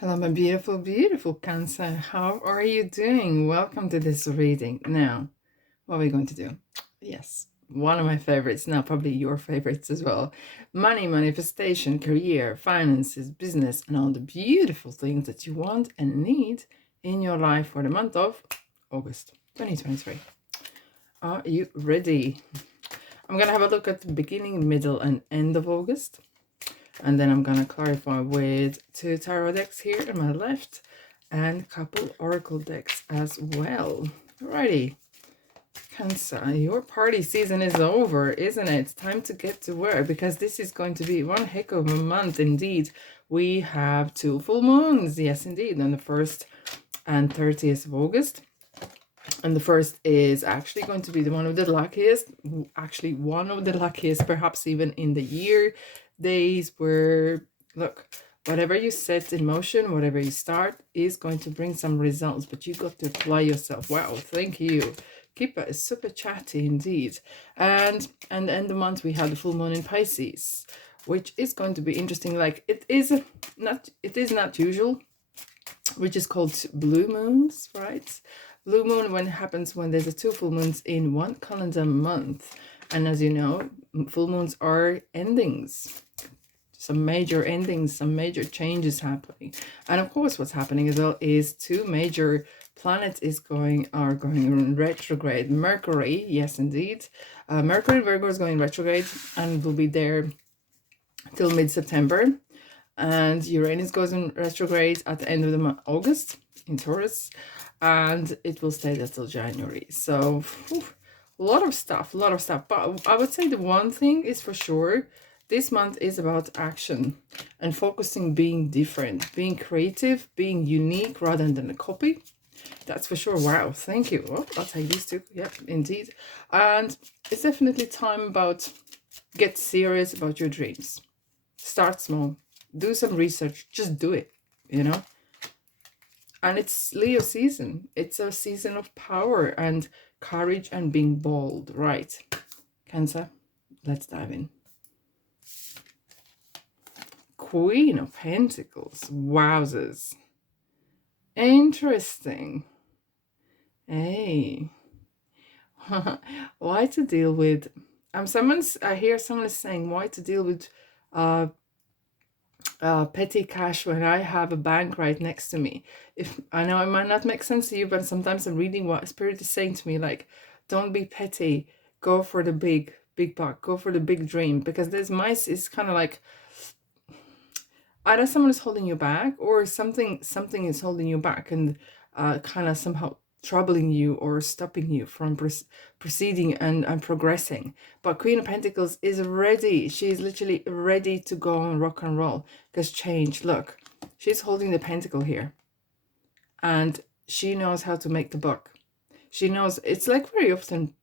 Hello, my beautiful, beautiful Cancer. How are you doing? Welcome to this reading. Now, what are we going to do? Yes, one of my favorites, now probably your favorites as well. Money, manifestation, career, finances, business, and all the beautiful things that you want and need in your life for the month of August 2023. Are you ready? I'm going to have a look at the beginning, middle, and end of August. And then I'm going to clarify with 2 tarot decks here on my left and a couple oracle decks as well. Alrighty, Cancer, your party season is over, isn't it? It's time to get to work because this is going to be one heck of a month indeed. We have 2 full moons, yes indeed, on the 1st and 30th of August. And the first is actually going to be the one of the luckiest, actually one of the luckiest, perhaps even in the year. Days where, look, whatever you set in motion, whatever you start is going to bring some results, but you got to apply yourself. Wow, thank you. Keep it super chatty indeed. And end of the month we have the full moon in Pisces, which is going to be interesting. Like it is not usual, which is called blue moons, right? Blue moon when it happens when there's 2 full moons in one calendar month. And as you know, full moons are endings, some major endings, some major changes happening. And of course what's happening as well is 2 major planets are going in retrograde. Mercury, yes indeed, Mercury in Virgo is going retrograde and will be there till mid-September, and Uranus goes in retrograde at the end of the month, August, in Taurus, and it will stay there till January. So a lot of stuff. But I would say the one thing is for sure, this month is about action and focusing, being different, being creative, being unique rather than a copy. That's for sure. Wow, thank you. Oh, I'll take these 2. Yep, indeed. And it's definitely time about get serious about your dreams. Start small. Do some research. Just do it, you know? And it's Leo season. It's a season of power and courage and being bold, right? Cancer, let's dive in. Queen of Pentacles. Wowzers. Interesting. Hey. Why to deal with... I hear someone is saying why to deal with petty cash when I have a bank right next to me. If I know it might not make sense to you, but sometimes I'm reading what Spirit is saying to me, like, don't be petty, go for the big buck, go for the big dream, because there's mice is kind of like either someone is holding you back or something is holding you back and kind of somehow troubling you or stopping you from proceeding and progressing. But Queen of Pentacles is ready. She's literally ready to go on rock and roll, because change, look, she's holding the pentacle here and she knows how to make the buck. She knows, it's like very often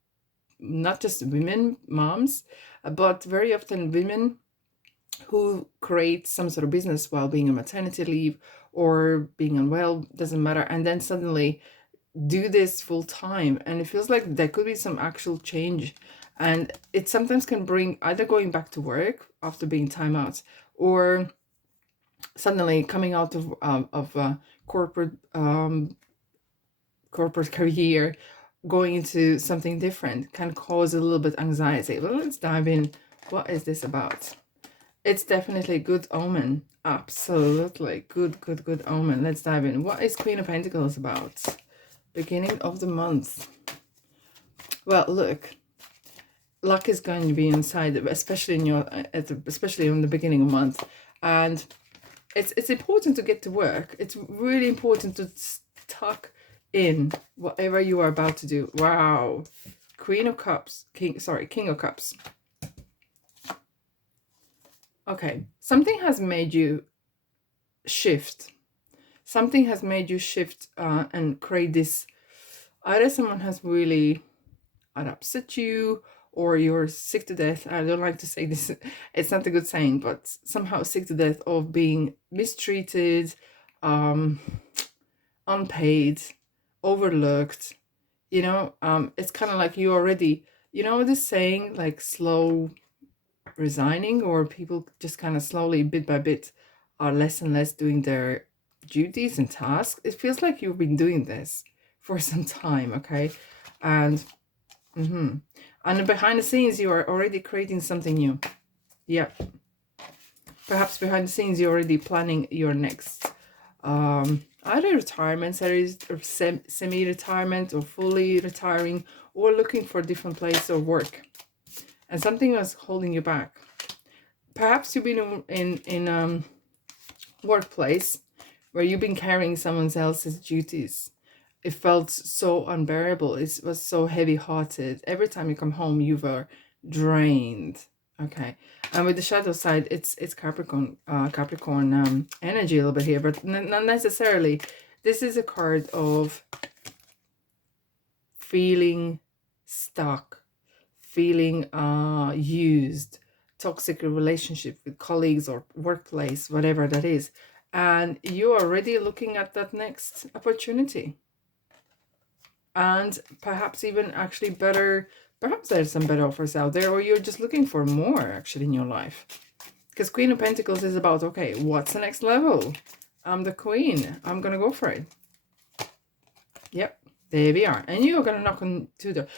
not just women moms, but very often women who create some sort of business while being on maternity leave or being unwell, doesn't matter, and then suddenly do this full time, and it feels like there could be some actual change, and it sometimes can bring either going back to work after being time out, or suddenly coming out of corporate career, going into something different can cause a little bit anxiety. Well, let's dive in. What is this about? It's definitely a good omen. Absolutely good omen. Let's dive in. What is Queen of Pentacles about? Beginning of the month. Well, look, luck is going to be inside, especially in your, especially on the beginning of the month, and it's important to get to work. It's really important to tuck in whatever you are about to do. Wow, King of Cups. Okay, something has made you shift. Something has made you shift and create this. Either someone has really upset you, or you're sick to death. I don't like to say this. It's not a good saying, but somehow sick to death of being mistreated, unpaid, overlooked. You know, it's kind of like you already, you know, this saying like slow resigning, or people just kind of slowly, bit by bit, are less and less doing their duties and tasks. It feels like you've been doing this for some time, okay? And and behind the scenes, you are already creating something new. Yeah. Perhaps behind the scenes, you're already planning your next either retirement series or semi-retirement or fully retiring, or looking for a different place of work. And something was holding you back. Perhaps you've been in workplace where you've been carrying someone else's duties. It felt so unbearable. It was so heavy-hearted. Every time you come home, you were drained. Okay, and with the shadow side, it's Capricorn, energy a little bit here, but not necessarily. This is a card of feeling stuck, feeling used, toxic relationship with colleagues or workplace, whatever that is, and you're already looking at that next opportunity, and perhaps even actually better. Perhaps there's some better offers out there, or you're just looking for more actually in your life. Because Queen of Pentacles is about, okay, what's the next level? I'm the queen. I'm going to go for it. Yep, there we are. And you're going to knock on to the...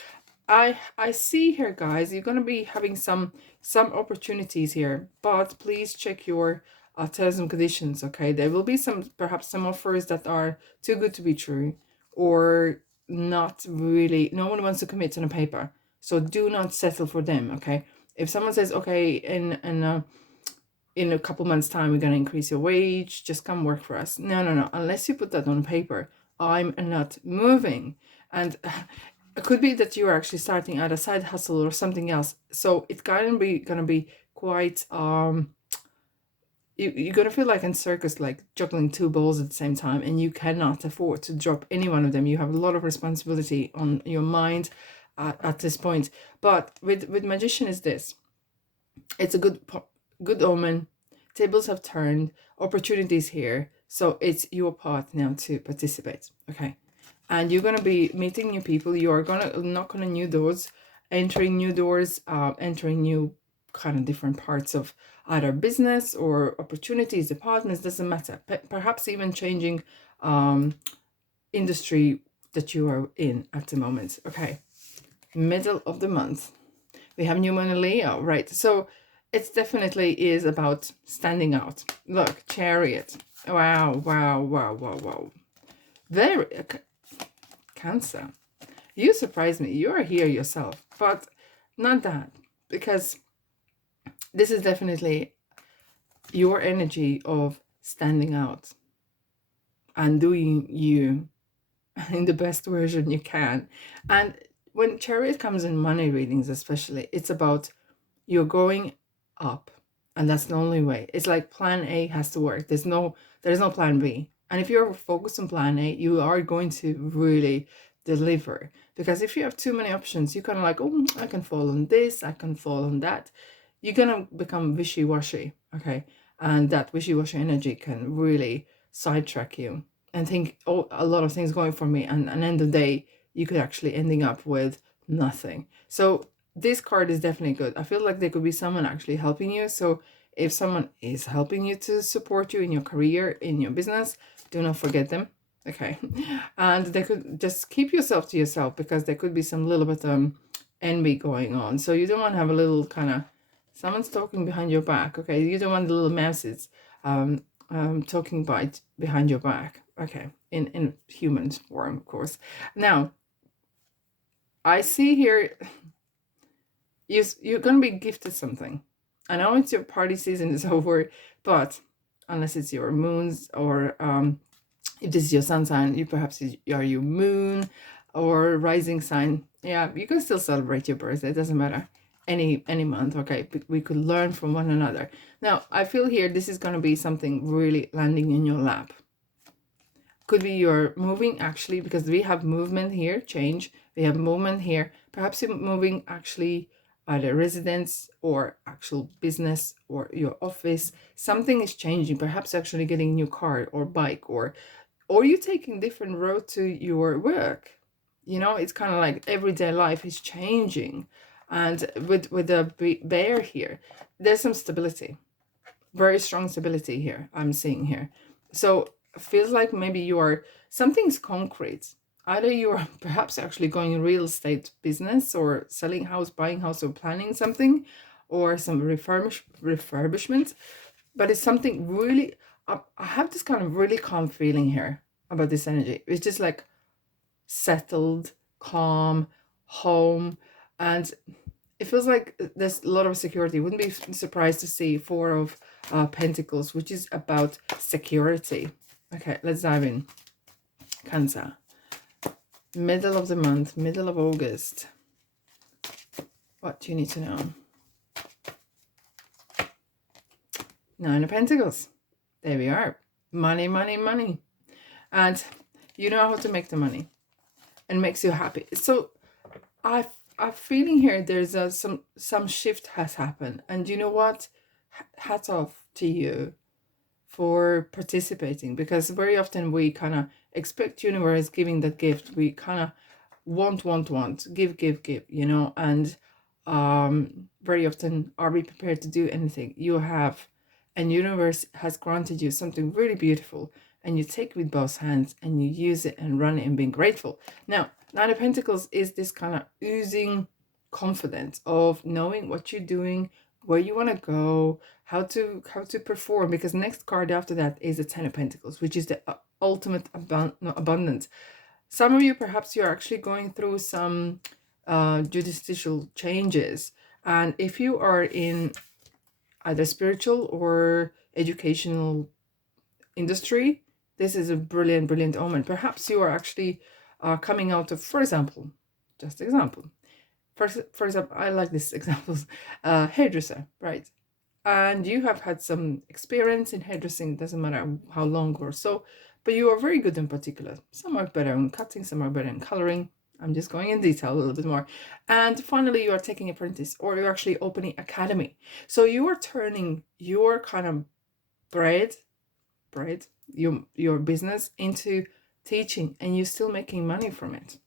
I see here, guys, you're going to be having some opportunities here. But please check your terms and conditions, okay? There will be perhaps some offers that are too good to be true. Or not really... No one wants to commit on a paper. So do not settle for them, okay? If someone says, okay, in a couple months' time, we're going to increase your wage, just come work for us. No. Unless you put that on paper, I'm not moving. And it could be that you're actually starting at a side hustle or something else. So it's gonna be quite you're gonna feel like in circus, like juggling two balls at the same time, and you cannot afford to drop any one of them. You have a lot of responsibility on your mind at this point. But with Magician is this. It's a good omen. Tables have turned. Opportunities here. So it's your part now to participate. Okay. And you're going to be meeting new people. You are going to knock on new doors, entering new doors, entering new kind of different parts of either business or opportunities, departments, doesn't matter. Perhaps even changing industry that you are in at the moment. Okay. Middle of the month. We have New Moon in Leo, right? So it definitely is about standing out. Look, Chariot. Wow. Very... Cancer. You surprise me. You are here yourself, but not that, because this is definitely your energy of standing out and doing you in the best version you can. And when Chariot comes in money readings, especially, it's about you're going up, and that's the only way. It's like plan A has to work. There's no plan B. And if you're focused on plan A, you are going to really deliver. Because if you have too many options, you're kind of like, oh, I can fall on this, I can fall on that. You're going to become wishy-washy, okay? And that wishy-washy energy can really sidetrack you and think, oh, a lot of things going for me. And at the end of the day, you could actually ending up with nothing. So this card is definitely good. I feel like there could be someone actually helping you. So if someone is helping you to support you in your career, in your business, do not forget them. Okay. And they could just keep yourself to yourself, because there could be some little bit envy going on. So you don't want to have a little kind of someone's talking behind your back. Okay. You don't want the little mouses talking behind your back. Okay. In human form, of course. Now, I see here you're going to be gifted something. I know it's your party season is over, but unless it's your moons, or if this is your sun sign, you perhaps are your moon or rising sign. Yeah, you can still celebrate your birthday. It doesn't matter. Any month, okay? We could learn from one another. Now, I feel here this is going to be something really landing in your lap. Could be you're moving actually, because we have movement here, change. We have movement here. Perhaps you're moving actually either residence or actual business or your office. Something is changing. Perhaps actually getting a new car or bike, or you taking different road to your work. You know, it's kind of like everyday life is changing. And with the bear here, there's some stability. Very strong stability here, I'm seeing here. So feels like maybe you are, something's concrete. Either you are perhaps actually going in real estate business, or selling house, buying house, or planning something, or some refurbishment. But it's something really, I have this kind of really calm feeling here about this energy. It's just like settled, calm, home, and it feels like there's a lot of security. Wouldn't be surprised to see Four of Pentacles, which is about security. Okay, let's dive in. Cancer. Middle of the month, middle of August. What do you need to know? Nine of Pentacles. There we are. Money, money, money. And you know how to make the money. And makes you happy. So I'm feeling here there's some shift has happened. And you know what? Hats off to you for participating, because very often we kind of expect universe giving that gift. We kind of want, give, you know, and very often are we prepared to do anything. You have, and universe has granted you something really beautiful, and you take it with both hands and you use it and run it and being grateful. Now, Nine of Pentacles is this kind of oozing confidence of knowing what you're doing, where you want to go, how to perform, because next card after that is the Ten of Pentacles, which is the ultimate abundance. Some of you, perhaps you're actually going through some judicial changes, and if you are in either spiritual or educational industry, this is a brilliant omen. Perhaps you are actually coming out of, for example, just example, for example, I like this examples, hairdresser, right? And you have had some experience in hairdressing, doesn't matter how long or so, but you are very good in particular. Some are better in cutting, some are better in coloring. I'm just going in detail a little bit more. And finally, you are taking apprentice, or you're actually opening academy. So you are turning your kind of bread, your business into teaching, and you're still making money from it.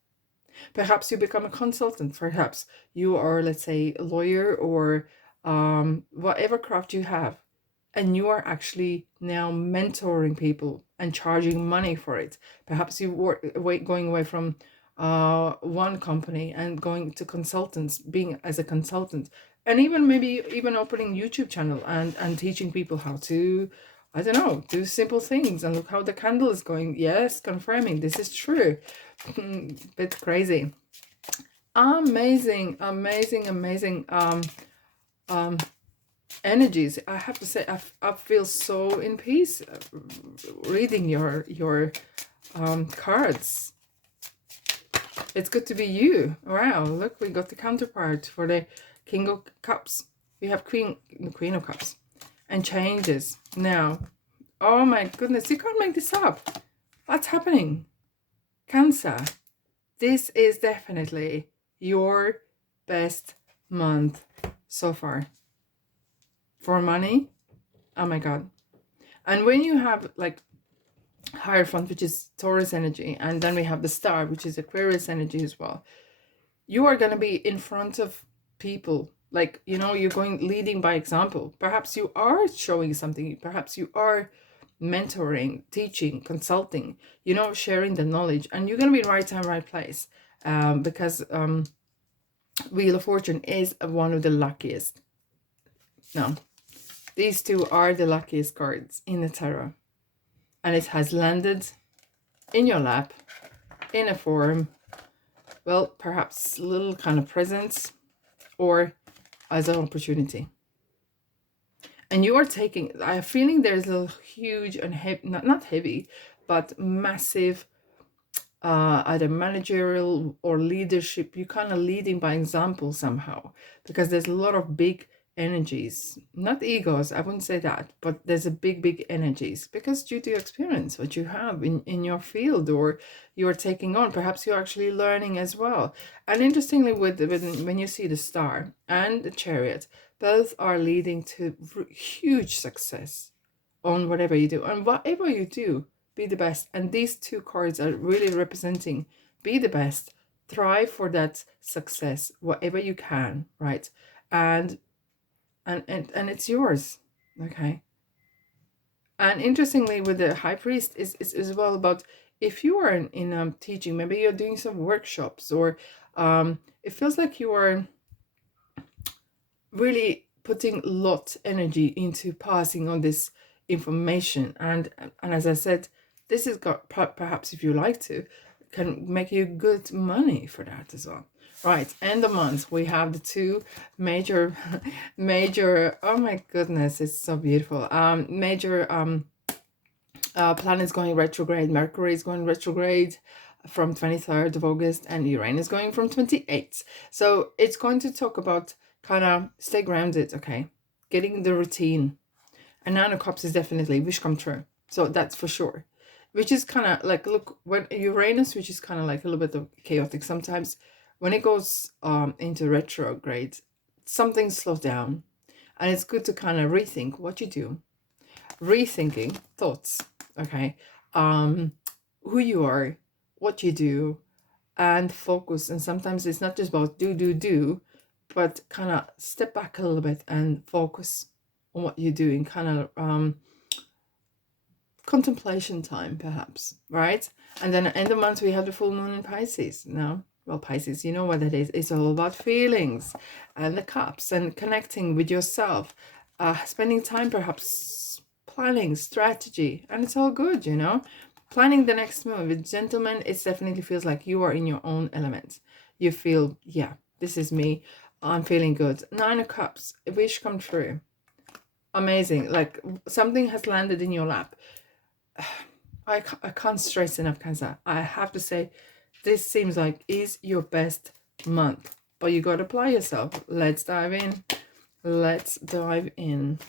Perhaps you become a consultant. Perhaps you are, let's say, a lawyer, or whatever craft you have, and you are actually now mentoring people and charging money for it. Perhaps you were going away from one company and going to consultants, being as a consultant, and even maybe even opening YouTube channel and teaching people how to, I don't know, do simple things. And look how the candle is going. Yes, confirming this is true. Bit crazy. Amazing energies. I have to say, I feel so in peace reading your cards. It's good to be you. Wow, look, we got the counterpart for the King of Cups. We have Queen of Cups and changes. Now, oh my goodness, you can't make this up. What's happening? Cancer. This is definitely your best month so far. For money, oh my god. And when you have like Hierophant, which is Taurus energy, and then we have the Star, which is Aquarius energy as well, you are going to be in front of people. Like, you know, you're going leading by example. Perhaps you are showing something. Perhaps you are mentoring, teaching, consulting, you know, sharing the knowledge, and you're going to be right time, right place. Because Wheel of Fortune is one of the luckiest. No, these two are the luckiest cards in the tarot. And it has landed in your lap in a form, well, perhaps little kind of presents or as an opportunity. And you are taking, I'm feeling there's a huge and heavy, not heavy, but massive, either managerial or leadership. You're kind of leading by example somehow, because there's a lot of big energies, not egos, I wouldn't say that, but there's a big energies, because due to your experience, what you have in your field, or you're taking on, perhaps you're actually learning as well. And interestingly, when you see the Star and the Chariot, both are leading to huge success on whatever you do. And whatever you do, be the best. And these two cards are really representing be the best, thrive for that success, whatever you can, right? And it's yours, okay? And interestingly, with the high priest is well about if you are in teaching, maybe you're doing some workshops, or it feels like you are really putting lot energy into passing on this information. And as I said, this has got perhaps, if you like to, can make you good money for that as well. Right, end of month, we have the two major major, oh my goodness, it's so beautiful, major planets going retrograde. Mercury is going retrograde from 23rd of August, and Uranus going from 28th. So it's going to talk about kind of stay grounded, okay? Getting the routine. And Nine of Cups is definitely wish come true. So that's for sure. Which is kind of like, look, when Uranus, which is kind of like a little bit of chaotic sometimes, when it goes into retrograde, something slows down. And it's good to kind of rethink what you do. Rethinking thoughts, okay? Who you are, what you do, and focus. And sometimes it's not just about do, but kind of step back a little bit and focus on what you're doing, kind of contemplation time, perhaps, right? And then at the end of the month, we have the full moon in Pisces. Now, well, Pisces, you know what that is. It's all about feelings and the cups and connecting with yourself, spending time, perhaps planning strategy, and it's all good, you know. Planning the next move. With gentlemen, it definitely feels like you are in your own element. You feel, yeah, this is me. I'm feeling good. Nine of Cups, a wish come true. Amazing. Like something has landed in your lap. I can't stress enough, Cancer. I have to say, this seems like is your best month. But you got to apply yourself. Let's dive in. Let's dive in.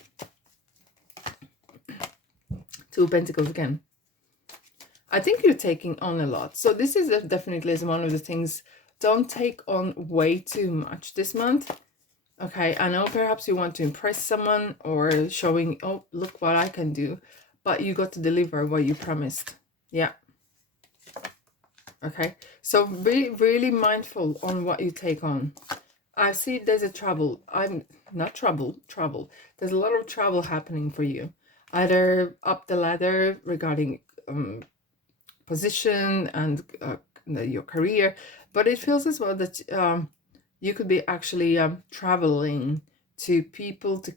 Two of Pentacles again. I think you're taking on a lot. So this is definitely one of the things. Don't take on way too much this month. Okay, I know perhaps you want to impress someone or showing, oh, look what I can do. But you got to deliver what you promised. Yeah. Okay, so be really mindful on what you take on. I see there's a trouble. I'm not trouble. There's a lot of trouble happening for you. Either up the ladder regarding position and your career, but it feels as well that you could be actually traveling to people, to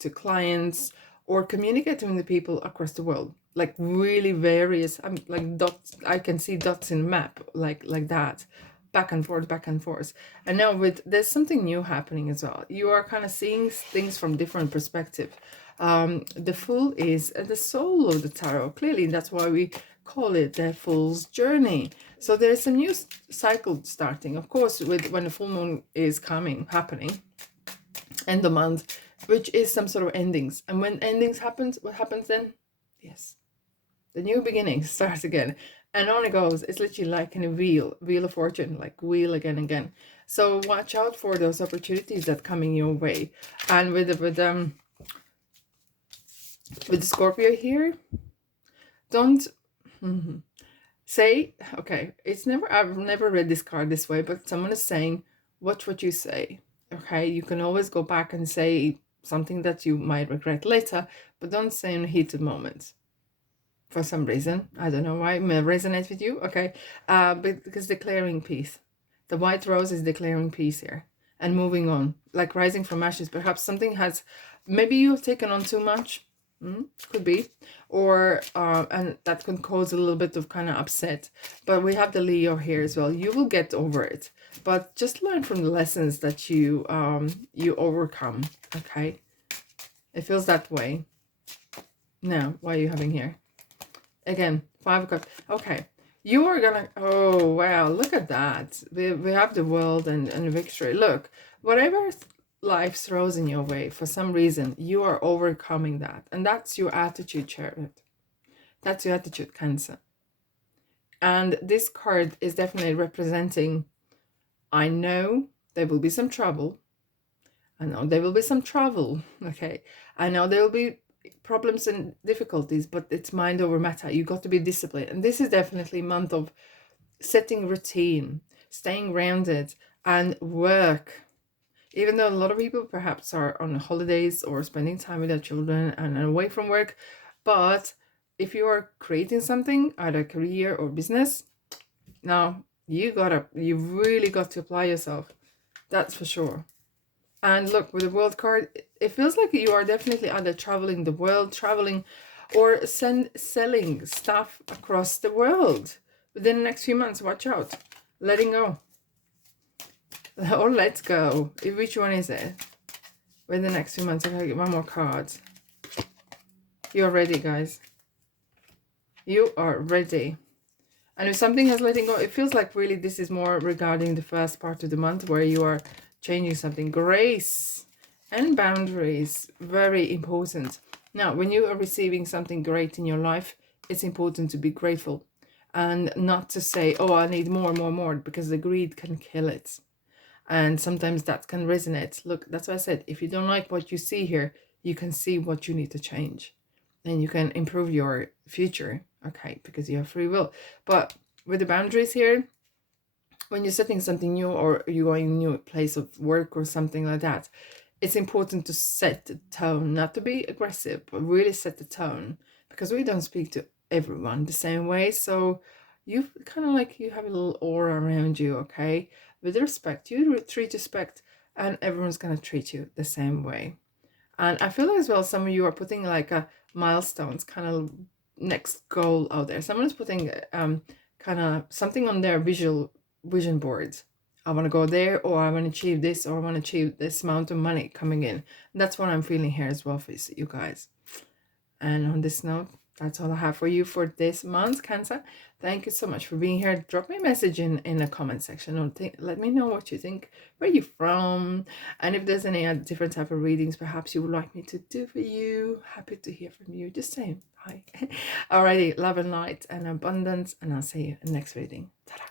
to clients, or communicating with people across the world, like really various. I'm like dots. I can see dots in the map, like that, back and forth. And now there's something new happening as well. You are kind of seeing things from different perspective. The Fool is the soul of the tarot. Clearly, that's why we call it the Fool's Journey. So there's a new cycle starting, of course, with when the full moon is happening, end of month, which is some sort of endings. And when endings happens, what happens then? Yes, the new beginning starts again. And on it goes. It's literally like in a wheel of fortune, like wheel again and again. So watch out for those opportunities that coming your way. And with the Scorpio here, don't say, okay, I've never read this card this way, but someone is saying, watch what you say. Okay, you can always go back and say something that you might regret later, but don't say in a heated moment. For some reason, I don't know why, it may resonate with you. Okay, but because declaring peace, the white rose is declaring peace here and moving on, like rising from ashes. Perhaps something has, maybe you've taken on too much. Could be, or and that can cause a little bit of kind of upset. But we have the Leo here as well. You will get over it, but just learn from the lessons that you overcome. Okay, it feels that way. Now, what are you having here? Again, 5 of Cups. Okay, you are gonna, oh wow, look at that. We have the World and victory. Look, whatever life throws in your way, for some reason you are overcoming that, and that's your attitude, Chariot. That's your attitude, Cancer. And this card is definitely representing, I know there will be some trouble. I know there will be some trouble. Okay, I know there will be problems and difficulties, but it's mind over matter. You got to be disciplined. And this is definitely a month of setting routine, staying grounded, and work. Even though a lot of people perhaps are on holidays or spending time with their children and away from work, But if you are creating something, either career or business, now you really got to apply yourself. That's for sure. And look, with the world card, it feels like you are definitely either traveling the world, traveling, or selling stuff across the world within the next few months. Watch out. Letting go. Or let's go. Which one is it? Within the next few months, okay, get one more card. You're ready, guys. You are ready. And if something has letting go, it feels like really this is more regarding the first part of the month where you are changing something. Grace and boundaries, very important. Now, when you are receiving something great in your life, it's important to be grateful and not to say, oh, I need more, more, more, because the greed can kill it. And sometimes that can resonate. Look, that's why I said, if you don't like what you see here, you can see what you need to change. And you can improve your future, okay, because you have free will. But with the boundaries here, when you're setting something new or you're going to a new place of work or something like that, it's important to set the tone, not to be aggressive, but really set the tone, because we don't speak to everyone the same way. So you kind of like, you have a little aura around you, okay? With respect, you treat respect, and everyone's going to treat you the same way. And I feel like as well, some of you are putting like a milestones, kind of next goal out there. Someone's putting kind of something on their vision boards. I want to go there, or I want to achieve this, or I want to achieve this amount of money coming in. That's what I'm feeling here as well for you guys. And on this note, that's all I have for you for this month, Cancer. Thank you so much for being here. Drop me a message in the comment section, or let me know what you think, where you're from, and if there's any different type of readings perhaps you would like me to do for you. Happy to hear from you. Just say hi. Alrighty, love and light and abundance, and I'll see you in the next reading. Ta-da.